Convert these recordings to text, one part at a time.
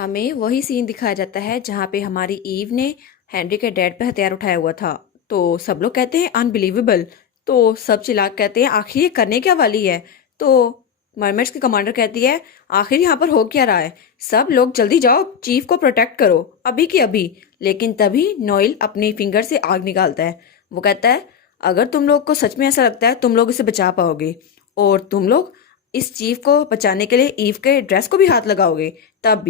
हमें वही सीन दिखाया जाता है जहाँ पे हमारी ईव ने हेनरी के डैड पे हथियार उठाया हुआ था। तो सब लोग कहते हैं अनबिलीवेबल। तो सब चिल्ला के कहते हैं आखिर ये करने क्या वाली है। तो मरमेड्स की कमांडर कहती है आखिर यहाँ पर हो क्या रहा है, सब लोग जल्दी जाओ, चीफ को प्रोटेक्ट करो अभी की अभी। लेकिन तभी नोइल अपनी फिंगर से आग निकालता है। वो कहता है अगर तुम लोग को सच में ऐसा लगता है तुम लोग इसे बचा पाओगे और तुम लोग इस चीफ को बचाने के लिए ईव के ड्रेस को भी हाथ लगाओगे तब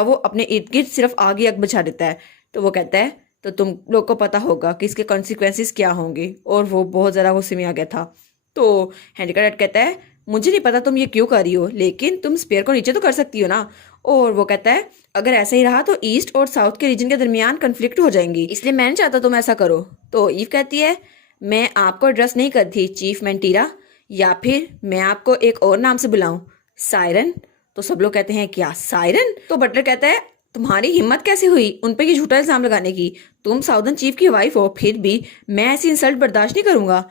वो अपने इर्द गिर्द सिर्फ आग ही आग बचा देता है। तो वो कहता है तो तुम लोग को पता होगा कि इसके कॉन्सिक्वेंसेस क्या होंगे, और वो बहुत ज़्यादा गुस्से में आ गया था। तो हेनरी का डैड कहता है मुझे नहीं पता तुम ये क्यों कर रही हो, लेकिन तुम स्पेयर को नीचे तो कर सकती हो ना। और वो कहता है अगर ऐसा ही रहा तो ईस्ट और साउथ के रीजन के दरमियान कन्फ्लिक्ट हो जाएंगी, इसलिए मैं नहीं चाहता तुम ऐसा करो। तो ईव कहती है मैं आपको एड्रेस नहीं करती चीफ मेंटीरा, या फिर मैं आपको एक और नाम से बुलाऊं, सायरन। तो सब लोग कहते हैं क्या सायरन। तो बटलर कहता है तुम्हारी हिम्मत कैसे हुई उन पे ये झूठा इल्जाम लगाने की, तुम साउदर्न चीफ की वाइफ हो, फिर भी मैं ऐसी इंसल्ट बर्दाश्त नहीं करूंगा।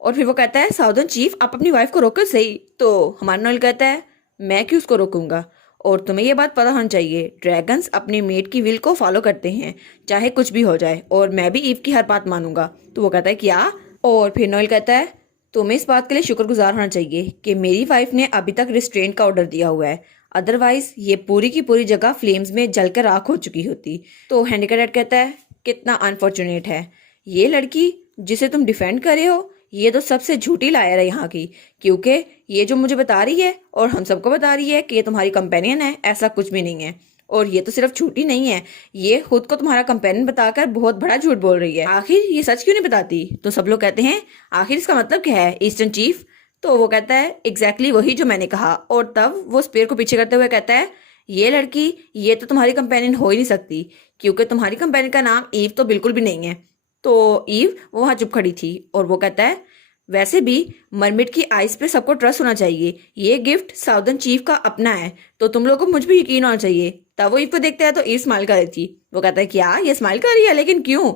और फिर वो कहता है साउदर्न चीफ आप अपनी वाइफ को रोको सही। तो हमारा नॉयल कहता है मैं क्यों उसको रोकूंगा, और तुम्हें ये बात पता होनी चाहिए ड्रैगन्स अपने मेट की विल को फॉलो करते हैं चाहे कुछ भी हो जाए, और मैं भी ईव की हर बात मानूंगा। तो वो कहता है क्या। और फिर नॉयल कहता है तुम्हें इस बात के लिए शुक्रगुजार होना चाहिए कि मेरी वाइफ ने अभी तक रिस्ट्रेंट का ऑर्डर दिया हुआ है, अदरवाइज ये पूरी की पूरी जगह फ्लेम्स में जलकर राख हो चुकी होती। तो हेनरी का डैड कहता है कितना अनफॉर्चुनेट है ये लड़की जिसे तुम डिफेंड कर रहे हो, ये तो सबसे झूठी लायर है यहाँ की, क्योंकि ये जो मुझे बता रही है और हम सबको बता रही है कि ये तुम्हारी कंपेनियन है, ऐसा कुछ भी नहीं है। और ये तो सिर्फ झूठी नहीं है, ये खुद को तुम्हारा कंपेनियन बताकर बहुत बड़ा झूठ बोल रही है, आखिर ये सच क्यों नहीं बताती। तो सब लोग कहते हैं आखिर इसका मतलब क्या है ईस्टर्न चीफ। तो वो कहता है एग्जैक्टली वही जो मैंने कहा, और तब वो स्पेयर को पीछे करते हुए कहता है ये लड़की ये तो तुम्हारी कंपेनियन हो ही नहीं सकती, क्योंकि तुम्हारी कंपेनियन का नाम ईव तो बिल्कुल भी नहीं है। तो ईव वो वहां चुप खड़ी थी, और वो कहता है वैसे भी मरमिड की आइस पे सबको ट्रस्ट होना चाहिए, ये गिफ्ट साउदर्न चीफ का अपना है, तो तुम लोगों को मुझ पे यकीन होना चाहिए। तब वो ईव को देखता है तो ईव स्माइल कर रही थी। वो कहता है क्या ये स्माइल कर रही है, लेकिन क्यों।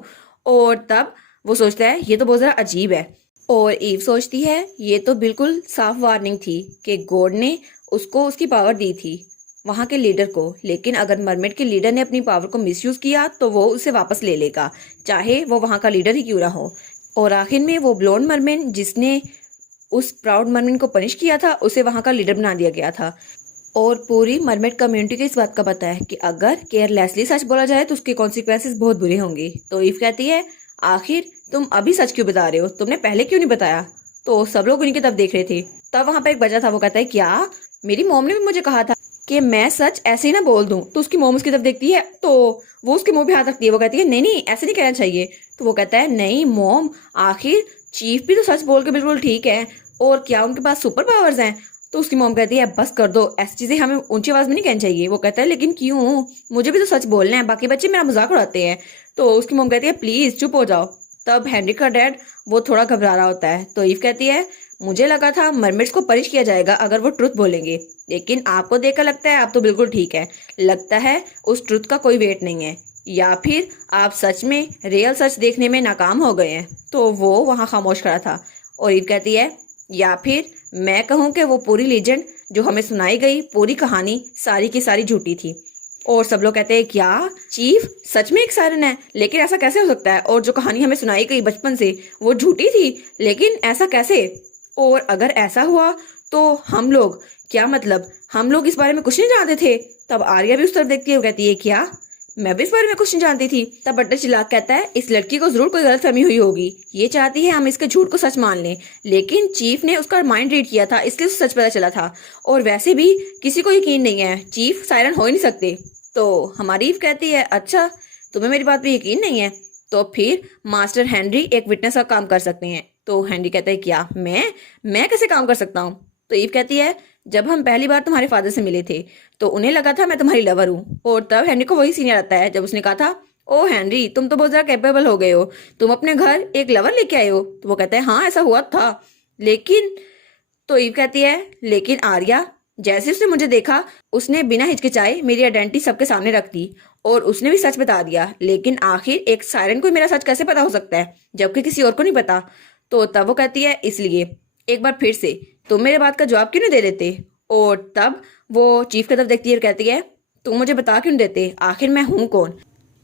और तब वो सोचता है ये तो बहुत ज़रा अजीब है, और ईव सोचती है ये तो बिल्कुल साफ वार्निंग थी कि गॉड ने उसको उसकी पावर दी थी वहाँ के लीडर को, लेकिन अगर मरमेड के लीडर ने अपनी पावर को मिसयूज किया तो वो उसे वापस ले लेगा, चाहे वो वहाँ का लीडर ही क्यों ना हो। और आखिर में वो ब्लोन मरमेन जिसने उस प्राउड मरमेन को पनिश किया था उसे वहाँ का लीडर बना दिया गया था। और पूरी मरमेड कम्युनिटी को इस बात का पता है कि अगर केयरलेसली सच बोला जाए तो उसके कॉन्सिक्वेंसेस बहुत बुरे होंगे। तो ईव कहती है आखिर तुम अभी सच क्यों बता रहे हो, तुमने पहले क्यों नहीं बताया। तो सब लोग उन्हीं की तरफ देख रहे थे। तब वहाँ पर एक बच्चा था, वो कहता है क्या मेरी मॉम ने भी मुझे कहा था कि मैं सच ऐसे ही ना बोल दूं। तो उसकी मोम उसकी तरफ देखती है, तो वो उसके मुंह पे हाथ रखती है। वो कहती है नहीं नहीं ऐसे नहीं कहना चाहिए। तो वो कहता है नहीं मोम, आखिर चीफ भी तो सच बोल के बिल्कुल ठीक है, और क्या उनके पास सुपर पावर्स हैं। तो उसकी मोम कहती है बस कर दो, ऐसी चीजें हमें ऊंची आवाज में नहीं कहनी चाहिए। वो कहता है लेकिन क्यों, मुझे भी तो सच बोलना है, बाकी बच्चे मेरा मजाक उड़ाते हैं। तो उसकी मोम कहती है प्लीज चुप हो जाओ। तब हेनरी का डैड वो थोड़ा घबरा रहा होता है। तो ईव कहती है मुझे लगा था मरमेड्स को पनिश किया जाएगा अगर वो ट्रुथ बोलेंगे, लेकिन आपको देखकर लगता है आप तो बिल्कुल ठीक है, लगता है उस ट्रुथ का कोई वेट नहीं है, या फिर आप सच में रियल सच देखने में नाकाम हो गए हैं। तो वो वहाँ खामोश खड़ा था। और ईव कहती है या फिर मैं कहूँ कि वो पूरी लीजेंड जो हमें सुनाई गई पूरी कहानी सारी की सारी झूठी थी। और सब लोग कहते हैं क्या चीफ सच में एक सायरन है, लेकिन ऐसा कैसे हो सकता है, और जो कहानी हमें सुनाई गई बचपन से वो झूठी थी, लेकिन ऐसा कैसे। और अगर ऐसा हुआ तो हम लोग क्या, मतलब हम लोग इस बारे में कुछ नहीं जानते थे। तब आर्या भी उस तरफ देखती है, वो कहती है क्या मैं भी इस बारे में कुछ नहीं जानती थी। तब बट्टर चिल्ला कहता है इस लड़की को जरूर कोई गलतफहमी हुई होगी, ये चाहती है हम इसके झूठ को सच मान लें, लेकिन चीफ ने उसका माइंड रीड किया था इसलिए उसे सच पता चला था, और वैसे भी किसी को यकीन नहीं है चीफ सायरन हो ही नहीं सकते। तो हमारी ईव कहती है अच्छा तुम्हें मेरी बात पे यकीन नहीं है, तो फिर मास्टर हेनरी एक विटनेस का काम कर सकते हैं। तो हेनरी कहता है क्या मैं कैसे काम कर सकता हूँ। तो ईव कहती है जब हम पहली बार तुम्हारे फादर से मिले थे तो उन्हें लगा था मैं तुम्हारी लवर हूँ, और तब हेनरी को वही सीन आता है जब उसने कहा था ओ हेनरी तुम तो बहुत ज्यादा कैपेबल हो गए हो, तुम अपने घर एक लवर लेके आए हो। तो वो कहता है हाँ ऐसा हुआ था, लेकिन। तो ईव कहती है लेकिन आर्या जैसे उसने मुझे देखा उसने बिना हिचकिचाए मेरी आइडेंटिटी सबके सामने रख दी, और उसने भी सच बता दिया, लेकिन आखिर एक सायरन को मेरा सच कैसे पता हो सकता है जबकि किसी और को नहीं पता। तो तब वो कहती है इसलिए एक बार फिर से तुम मेरे बात का जवाब क्यों नहीं दे देते। और तब वो चीफ की तरफ देखती है और कहती है तुम मुझे बता क्यों नहीं देते आखिर मैं हूं कौन।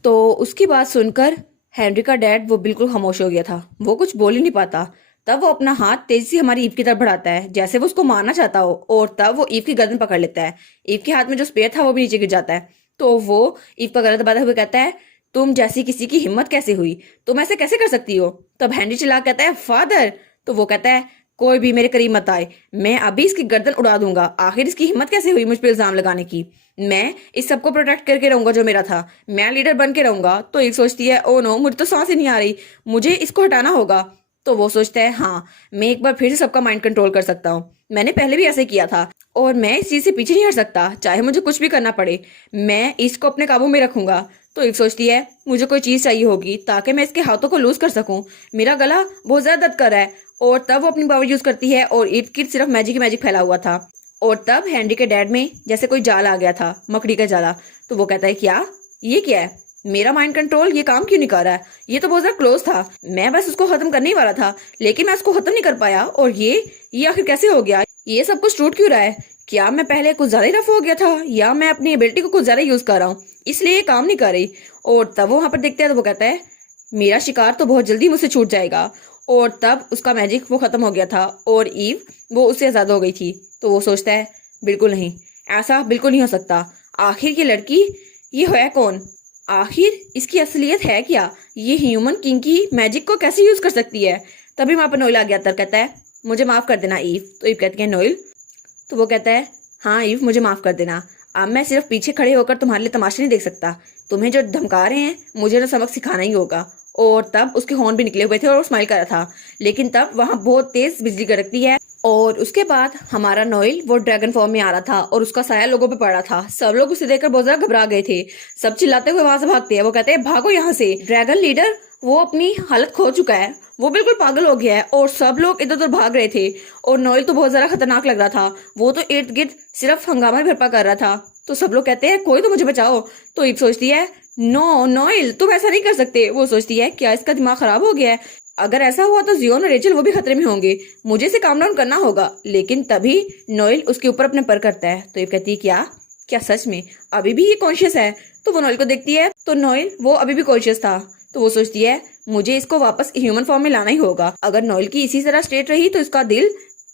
तो उसकी बात सुनकर हेनरी का डैड वो बिल्कुल खामोश हो गया था, वो कुछ बोल ही नहीं पाता। तब वो अपना हाथ तेजी से हमारी ईव की तरफ बढ़ाता है जैसे वो उसको मारना चाहता हो, और तब वो ईव की गर्दन पकड़ लेता है। ईव के हाथ में जो स्पेयर था वो भी नीचे गिर जाता है। तो वो ईव का गला दबाते हुए कहता है, तुम जैसी किसी की हिम्मत कैसे हुई, तुम ऐसे कैसे कर सकती हो। तब हेनरी चिल्ला कहता है, फादर। तो वो कहता है, कोई भी मेरे करीब मत आए, मैं अभी इसकी गर्दन उड़ा दूंगा। आखिर इसकी हिम्मत कैसे हुई मुझ पर इल्जाम लगाने की। मैं इस सबको प्रोटेक्ट करके रहूंगा जो मेरा था, मैं लीडर बन के रहूंगा। तो एक सोचती है, ओ नो, मुझे तो सांस ही नहीं आ रही, मुझे इसको हटाना होगा। तो वो सोचता है, हाँ मैं एक बार फिर से सबका माइंड कंट्रोल कर सकता हूँ, मैंने पहले भी ऐसे किया था और मैं इस चीज से पीछे नहीं हट सकता, चाहे मुझे कुछ भी करना पड़े, मैं इसको अपने काबू में रखूंगा। तो एक सोचती है, मुझे कोई चीज चाहिए होगी ताकि मैं इसके हाथों को लूज कर सकूं, मेरा गला बहुत ज्यादा दर्द कर रहा है। और तब वो अपनी पावर यूज करती है और इर्द गिर्द सिर्फ मैजिक ही मैजिक फैला हुआ था। और तब हेनरी के डैड में जैसे कोई जाल आ गया था, मकड़ी का जाला। तो वो कहता है, क्या ये क्या है, मेरा माइंड कंट्रोल ये काम क्यों नहीं कर रहा है, ये तो बहुत ज्यादा क्लोज था, मैं बस उसको खत्म करने ही वाला था लेकिन मैं उसको खत्म नहीं कर पाया। और ये आखिर कैसे हो गया, ये सब कुछ टूट क्यों रहा है, क्या मैं पहले कुछ ज्यादा ही रफ हो गया था या मैं अपनी एबिलिटी को कुछ ज्यादा यूज कर रहा हूँ इसलिए ये काम नहीं कर रही। और तब वो वहां पर देखते हैं तो वो कहता है, मेरा शिकार तो बहुत जल्दी मुझसे छूट जाएगा। और तब उसका मैजिक वो खत्म हो गया था और ईव वो उससे आजाद हो गई थी। तो वो सोचता है, बिल्कुल नहीं, ऐसा बिल्कुल नहीं हो सकता, आखिर ये लड़की ये है कौन, आखिर इसकी असलियत है क्या, ये ह्यूमन किंग की मैजिक को कैसे यूज कर सकती है। तभी वहां पर नोएल आ गया तर कहता है, मुझे माफ कर देना ईव। तो ईव कहती है, नोएल। तो वो कहता है, हाँ ईव मुझे माफ कर देना, अब मैं सिर्फ पीछे खड़े होकर तुम्हारे लिए तमाशे नहीं देख सकता, तुम्हें जो धमका रहे हैं मुझे तो सबक सिखाना ही होगा। और तब उसके हॉर्न भी निकले हुए थे और वो स्माइल कर रहा था, लेकिन तब वहां बहुत तेज बिजली कड़कती है और उसके बाद हमारा नोएल वो ड्रैगन फॉर्म में आ रहा था और उसका साया लोगों पे पड़ रहा था। सब लोग उसे देखकर बहुत ज्यादा घबरा गए थे, सब चिल्लाते हुए वहां से भागते हैं। वो कहते हैं, भागो यहाँ से, ड्रैगन लीडर वो अपनी हालत खो चुका है, वो बिल्कुल पागल हो गया है। और सब लोग इधर उधर भाग रहे थे और नोएल तो बहुत ज्यादा खतरनाक लग रहा था, वो तो इर्द गिर्द सिर्फ हंगामा भरपा कर रहा था। तो सब लोग कहते हैं, कोई तो मुझे बचाओ। तो ईव सोचती है, नो नोएल तुम ऐसा नहीं कर सकते। वो सोचती है, क्या इसका दिमाग खराब हो गया है, अगर ऐसा हुआ तो जियोन और रेचल वो भी खतरे में होंगे, मुझे इसे काम डाउन करना होगा। लेकिन तभी नोएल उसके ऊपर अपने पर करता है। तो ईव कहती है, क्या क्या सच में अभी भी ये कॉन्शियस है। तो वो नोएल को देखती है तो नोएल वो अभी भी कॉन्शियस था। तो वो सोचती है, मुझे इसको वापस ह्यूमन फॉर्म में लाना ही होगा, अगर नोएल की इसी तरह स्टेट रही तो इसका दिल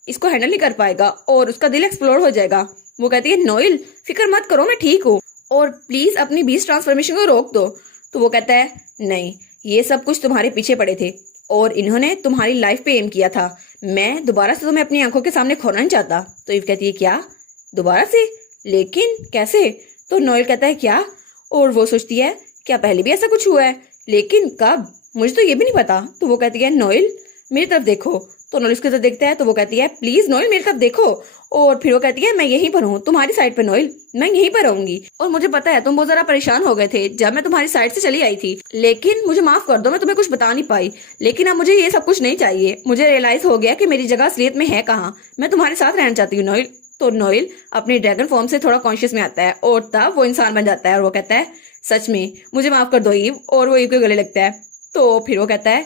इसको हैंडल नहीं कर पाएगा और उसका दिल एक्सप्लोड हो जाएगा। वो कहती है, नोएल फिक्र मत करो, मैं ठीक हूँ और प्लीज अपनी बीस्ट ट्रांसफॉर्मेशन को रोक दो। तो वो कहता है, नहीं, ये सब कुछ तुम्हारे पीछे पड़े थे और इन्होंने तुम्हारी लाइफ पे एम किया था, मैं दोबारा से तुम्हें अपनी आंखों के सामने खोना नहीं चाहता। तो ईव कहती है, क्या दोबारा से, लेकिन कैसे। तो नोएल कहता है, क्या, और वो सोचती है, क्या पहले भी ऐसा कुछ हुआ है, लेकिन कब, मुझे तो ये भी नहीं पता। तो वो कहती है, नोएल मेरी तरफ देखो। तो नोएल उसकी तरफ देखता है तो वो कहती है, प्लीज नोएल मेरी तरफ देखो। और फिर वो कहती है, मैं यहीं पर हूँ तुम्हारी साइड पे नोएल, मैं यहीं पर रहूंगी और मुझे पता है तुम बहुत ज्यादा परेशान हो गए थे जब मैं तुम्हारी साइड से चली आई थी, लेकिन मुझे माफ कर दो, मैं तुम्हें कुछ बता नहीं पाई, लेकिन अब मुझे ये सब कुछ नहीं चाहिए, मुझे रियलाइज हो गया कि मेरी जगह असलियत में है कहाँ, मैं तुम्हारे साथ रहना चाहती हूँ नोएल। तो नोएल अपनी ड्रैगन फॉर्म से थोड़ा कॉन्शियस में आता है और तब वो इंसान बन जाता है और वो कहता है, सच में मुझे माफ कर दो ईव। और वो ईव के गले लगता है। तो फिर वो कहता है,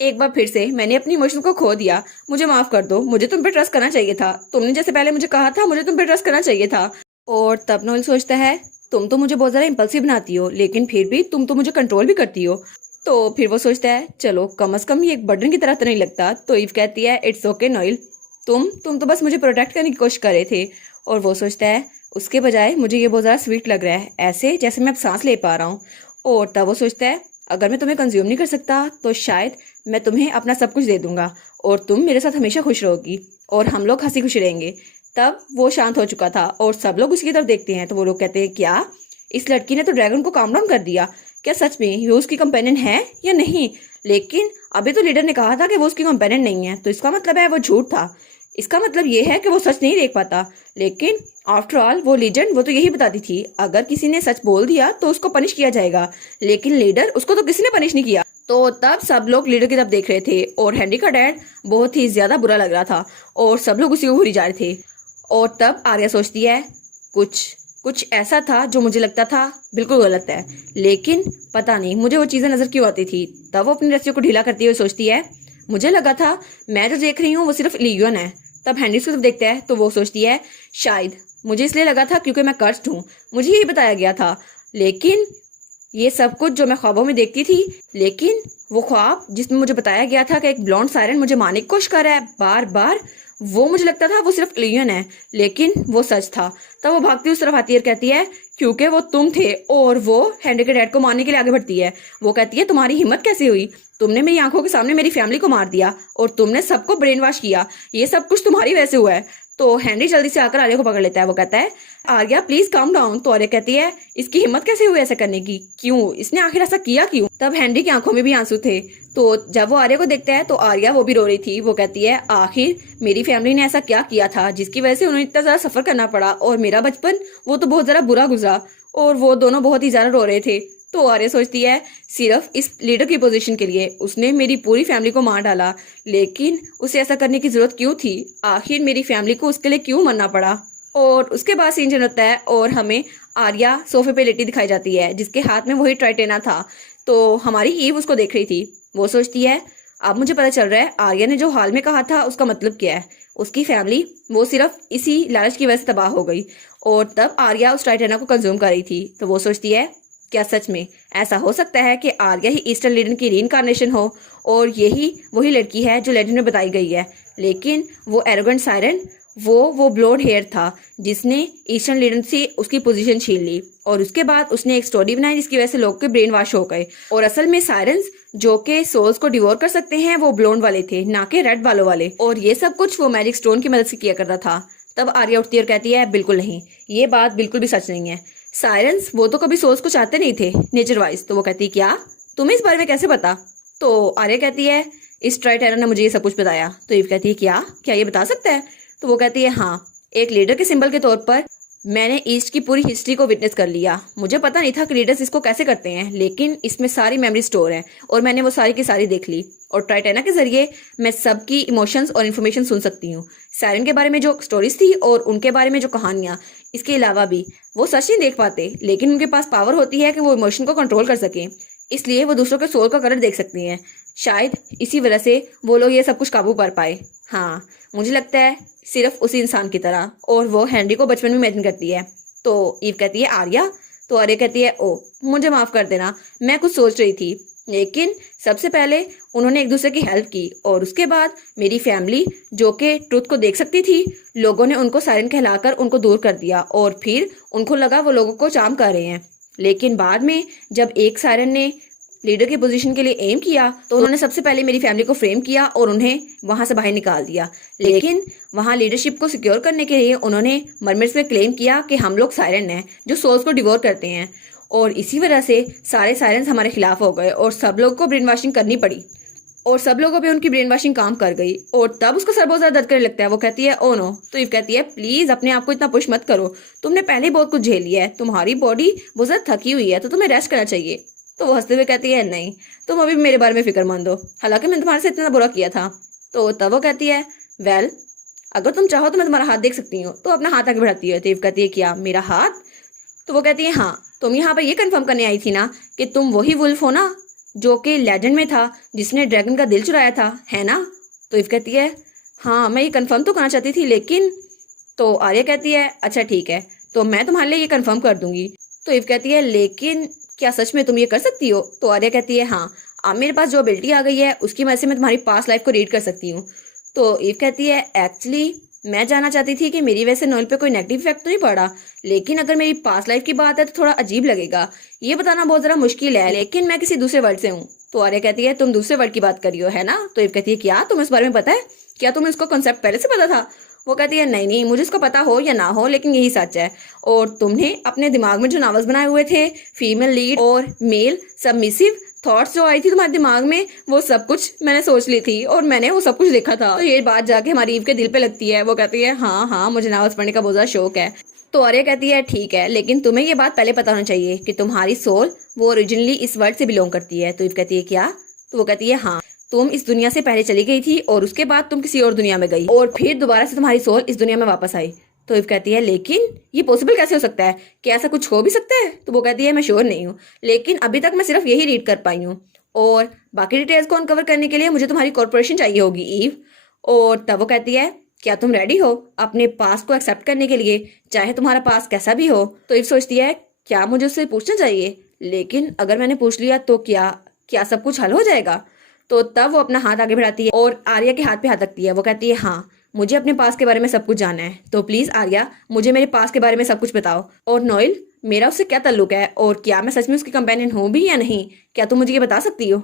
एक बार फिर से मैंने अपनी इमोशन को खो दिया, मुझे माफ कर दो, मुझे तुम पे ट्रस्ट करना चाहिए था, तुमने जैसे पहले मुझे कहा था मुझे तुम पे ट्रस्ट करना चाहिए था। और तब नोएल सोचता है, तुम तो मुझे बहुत ज्यादा इम्पल्सिव बनाती हो लेकिन फिर भी तुम तो मुझे कंट्रोल भी करती हो। तो फिर वो सोचता है, चलो कम से कम ये एक बर्डन की तरह तो नहीं लगता। तो ईव कहती है, इट्स ओके नोएल, तुम तो बस मुझे प्रोटेक्ट करने की कोशिश कर रहे थे। और वो सोचता है, उसके बजाय मुझे ये बहुत ज्यादा स्वीट लग रहा है, ऐसे जैसे मैं अब सांस ले पा रहा हूँ। और तब वो सोचता है, अगर मैं तुम्हें कंज्यूम नहीं कर सकता तो शायद मैं तुम्हें अपना सब कुछ दे दूंगा और तुम मेरे साथ हमेशा खुश रहोगी और हम लोग हंसी खुशी रहेंगे। तब वो शांत हो चुका था और सब लोग उसकी तरफ देखते हैं। तो वो लोग कहते हैं, क्या इस लड़की ने तो ड्रैगन को काम डाउन कर दिया, क्या सच में ये उसकी कंपेनियन है या नहीं। लेकिन अभी तो लीडर ने कहा था कि वो उसकी कंपेनियन नहीं है, तो इसका मतलब है वो झूठ था, इसका मतलब ये है कि वो सच नहीं देख पाता। लेकिन आफ्टर ऑल वो लीजेंड वो तो यही बताती थी, अगर किसी ने सच बोल दिया तो उसको पनिश किया जाएगा, लेकिन लीडर उसको तो किसी ने पनिश नहीं किया। तो तब सब लोग लीडर की तरफ देख रहे थे और हेनरी का डैड बहुत ही ज्यादा बुरा लग रहा था और सब लोग उसी को घूरी जा रहे थे। और तब आर्या सोचती है, कुछ ऐसा था जो मुझे लगता था बिल्कुल गलत है, लेकिन पता नहीं मुझे वो चीजें नजर क्यों आती थी। तब वो अपनी रस्सियों को ढीला करती हुए सोचती है, मुझे लगा था मैं जो देख रही हूँ वो सिर्फ इल्यूजन है। तब हेनरी उसकी तरफ देखता है तो वो सोचती है, शायद मुझे इसलिए लगा था क्योंकि मैं कर्स्ड हूँ, मुझे यही बताया गया था। लेकिन ये सब कुछ जो मैं ख्वाबों में देखती थी, लेकिन वो ख्वाब जिसमें मुझे बताया गया था कि एक ब्लॉन्ड सायरन मुझे मारने की कोशिश कर रहा है बार बार, वो मुझे लगता था वो सिर्फ इल्यूजन है, लेकिन वो सच था। तब वो भागती उस तरफ आती है और कहती है क्योंकि वो तुम थे, और वो हेनरी के डैड को मारने के लिए आगे बढ़ती है। वो कहती है तुम्हारी हिम्मत कैसे हुई, तुमने मेरी आंखों के सामने मेरी फैमिली को मार दिया और तुमने सबको ब्रेन वॉश किया, ये सब कुछ तुम्हारी वजह से हुआ है। तो हेनरी जल्दी से आकर आर्या को पकड़ लेता है। वो कहता है आर्या प्लीज काम डाउन। तो आर्या कहती है इसकी हिम्मत कैसे हुई ऐसा करने की, क्यों, इसने आखिर ऐसा किया क्यों। तब हेनरी की आंखों में भी आंसू थे। तो जब वो आर्या को देखता है तो आर्या वो भी रो रही थी। वो कहती है आखिर मेरी फैमिली ने ऐसा क्या किया था जिसकी वजह से उन्हें इतना ज्यादा सफर करना पड़ा, और मेरा बचपन वो तो बहुत ज्यादा बुरा गुजरा। और वो दोनों बहुत ही ज्यादा रो रहे थे। तो आर्या सोचती है सिर्फ इस लीडर की पोजीशन के लिए उसने मेरी पूरी फैमिली को मार डाला, लेकिन उसे ऐसा करने की जरूरत क्यों थी, आखिर मेरी फैमिली को उसके लिए क्यों मरना पड़ा। और उसके बाद सीन चेंज होता है और हमें आर्या सोफे पे लेटी दिखाई जाती है जिसके हाथ में वही ट्राइटेना था। तो हमारी ईव उसको देख रही थी। वो सोचती है अब मुझे पता चल रहा है आर्या ने जो हाल में कहा था उसका मतलब क्या है। उसकी फैमिली वो सिर्फ इसी लालच की वजह से तबाह हो गई, और तब आर्या उस ट्राइटेना को कंज्यूम कर रही थी। तो वो सोचती है क्या सच में ऐसा हो सकता है कि आर्या ही ईस्टर्न लीडन की रीइंकार्नेशन हो, और यही वही लड़की है जो लेजेंड में बताई गई है। लेकिन वो एरोगेंट सायरन वो ब्लोड हेयर था जिसने ईस्टर्न लीडन से उसकी पोजीशन छीन ली, और उसके बाद उसने एक स्टोरी बनाई जिसकी वजह से लोग के ब्रेन वॉश हो गए। और असल में सायरन्स जो के सोल्स को डिवोर कर सकते हैं वो ब्लोंड वाले थे, ना कि रेड वालों वाले। और ये सब कुछ वो मैजिक स्टोन की मदद से किया करता था। तब आर्या उठती है और कहती है बिल्कुल नहीं, ये बात बिल्कुल भी सच नहीं है। सायरन्स वो तो कभी सोल्स को चाहते नहीं थे नेचर वाइज। तो वो कहती है क्या, तुम्हें इस बारे में कैसे पता। तो आर्या कहती है इस ट्राइटेरा ने मुझे ये सब कुछ बताया। तो ईव कहती है क्या क्या ये बता सकता है। तो वो कहती है हाँ, एक लीडर के सिंबल के तौर पर मैंने ईस्ट की पूरी हिस्ट्री को विटनेस कर लिया। मुझे पता नहीं था कि लीडर्स इसको कैसे करते हैं, लेकिन इसमें सारी मेमोरी स्टोर है और मैंने वो सारी की सारी देख ली। और ट्राइटेना के जरिए मैं सबकी इमोशंस और इन्फॉर्मेशन सुन सकती हूँ। सायरन के बारे में जो स्टोरीज थी और उनके बारे में जो कहानियाँ, इसके अलावा भी वो सच नहीं देख पाते, लेकिन उनके पास पावर होती है कि वो इमोशन को कंट्रोल कर सकें, इसलिए वो दूसरों के सोल का कलर देख सकती हैं। शायद इसी वजह से वो लोग ये सब कुछ काबू कर पाए। हाँ, मुझे लगता है सिर्फ उसी इंसान की तरह। और वो हेनरी को बचपन में इमेजिन करती है। तो ईव कहती है आर्या। तो आर्या कहती है ओ मुझे माफ कर देना, मैं कुछ सोच रही थी। लेकिन सबसे पहले उन्होंने एक दूसरे की हेल्प की, और उसके बाद मेरी फैमिली जो कि ट्रुथ को देख सकती थी, लोगों ने उनको सायरन कहलाकर उनको दूर कर दिया, और फिर उनको लगा वो लोगों को चार्म कर रहे हैं। लेकिन बाद में जब एक सायरन ने लीडर की पोजीशन के लिए एम किया तो उन्होंने सबसे पहले मेरी फैमिली को फ्रेम किया और उन्हें वहां से बाहर निकाल दिया। लेकिन वहां लीडरशिप को सिक्योर करने के लिए उन्होंने मरमर्स में क्लेम किया कि हम लोग सायरन हैं जो सोल्स को डिवोर करते हैं, और इसी वजह से सारे सायरन्स हमारे खिलाफ हो गए और सब लोगों को ब्रेन वॉशिंग करनी पड़ी, और सब लोगों पे उनकी ब्रेन वॉशिंग काम कर गई। और तब उसका सर बहुत ज्यादा दर्द करने लगता है। वो कहती है ओ नो। तो ईव कहती है प्लीज अपने आप को इतना पुश मत करो, तुमने पहले ही बहुत कुछ झेल लिया है, तुम्हारी बॉडी बहुत ज्यादा थकी हुई है, तो तुम्हें रेस्ट करना चाहिए। तो वो हंसते हुए कहती है नहीं, तुम अभी भी मेरे बारे में फिक्रमंद हो, हालांकि मैंने तुम्हारे से इतना बुरा किया था। तो तब वो कहती है वेल, अगर तुम चाहो तो मैं तुम्हारा हाथ देख सकती हूँ। तो अपना हाथ आगे बढ़ाती है। तो ईव कहती है क्या मेरा हाथ। तो वो कहती है हाँ, तुम यहाँ पर ये कंफर्म करने आई थी ना कि तुम वही वुल्फ हो ना जो कि लेजेंड में था जिसने ड्रैगन का दिल चुराया था, है ना। तो ईव कहती है हाँ, मैं ये कंफर्म तो करना चाहती थी लेकिन। तो आर्या कहती है अच्छा ठीक है, तो मैं तुम्हारे लिए ये कंफर्म कर दूंगी। तो ईव कहती है लेकिन क्या सच में तुम ये कर सकती हो। तो आर्या कहती है हाँ, अब मेरे पास जो एबिलिटी आ गई है उसकी वजह से मैं तुम्हारी पास्ट लाइफ को रीड कर सकती हूँ। तो ईव कहती है एक्चुअली मैं जानना चाहती थी कि मेरी वजह से नोएल पे कोई नेगेटिव इफेक्ट तो नहीं पड़ा, लेकिन अगर मेरी पास्ट लाइफ की बात है तो थोड़ा अजीब लगेगा, ये बताना बहुत जरा मुश्किल है, लेकिन मैं किसी दूसरे वर्ल्ड से हूँ। तो आर्या कहती है तुम दूसरे वर्ल्ड की बात कर रही हो, है ना। तो ईव कहती है क्या तुम्हें इस बारे में पता है, क्या तुम्हें इसका कॉन्सेप्ट पहले से पता था। वो कहती है नहीं नहीं, मुझे इसको पता हो या ना हो लेकिन यही सच है। और तुमने अपने दिमाग में जो नॉवेल्स बनाए हुए थे, फीमेल लीड और मेल सबमिसिव थॉट्स जो आई थी तुम्हारे दिमाग में, वो सब कुछ मैंने सोच ली थी और मैंने वो सब कुछ देखा था। तो ये बात जाके हमारी ईव के दिल पे लगती है। वो कहती है हाँ हाँ, मुझे नॉवेल्स पढ़ने का बहुत ज्यादा शौक है। तो आर्या कहती है ठीक है, लेकिन तुम्हें ये बात पहले पता होना चाहिए कि तुम्हारी सोल वो ओरिजिनली इस वर्ल्ड से बिलोंग करती है। तो ईव कहती है क्या। तो वो कहती है हाँ, तुम इस दुनिया से पहले चली गई थी और उसके बाद तुम किसी और दुनिया में गई और फिर दोबारा से तुम्हारी सोल इस दुनिया में वापस आई। तो ईव कहती है लेकिन ये पॉसिबल कैसे हो सकता है, क्या ऐसा कुछ हो भी सकता है। तो वो कहती है मैं श्योर नहीं हूँ, लेकिन अभी तक मैं सिर्फ यही रीड कर पाई हूँ, और बाकी डिटेल्स को अनकवर करने के लिए मुझे तुम्हारी कॉर्पोरेशन चाहिए होगी ईव। और तब वो कहती है क्या तुम रेडी हो अपने पास को एक्सेप्ट करने के लिए, चाहे तुम्हारा पास कैसा भी हो? तो इव सोचती है क्या मुझे उससे पूछना चाहिए, लेकिन अगर मैंने पूछ लिया तो क्या क्या सब कुछ हल हो जाएगा? तो तब वो अपना हाथ आगे बढ़ाती है और आर्या के हाथ पे हाथ रखती है। वो कहती है हाँ, मुझे अपने पास के बारे में सब कुछ जानना है, तो प्लीज आर्या मुझे मेरे पास के बारे में सब कुछ बताओ। और नोएल, मेरा उससे क्या ताल्लुक है और क्या मैं सच में उसकी कंपेनियन हूँ भी या नहीं, क्या तुम मुझे ये बता सकती हो?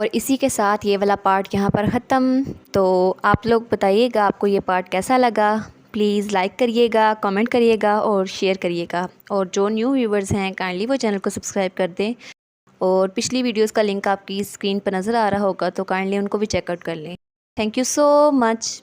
और इसी के साथ ये वाला पार्ट यहाँ पर ख़त्म। तो आप लोग बताइएगा आपको ये पार्ट कैसा लगा। प्लीज़ लाइक करिएगा, कमेंट करिएगा और शेयर करिएगा। और जो न्यू व्यूवर्स हैं काइंडली वो चैनल को सब्सक्राइब कर दें। और पिछली वीडियोस का लिंक आपकी स्क्रीन पर नज़र आ रहा होगा, तो काइंडली उनको भी चेकआउट कर लें। Thank you so much.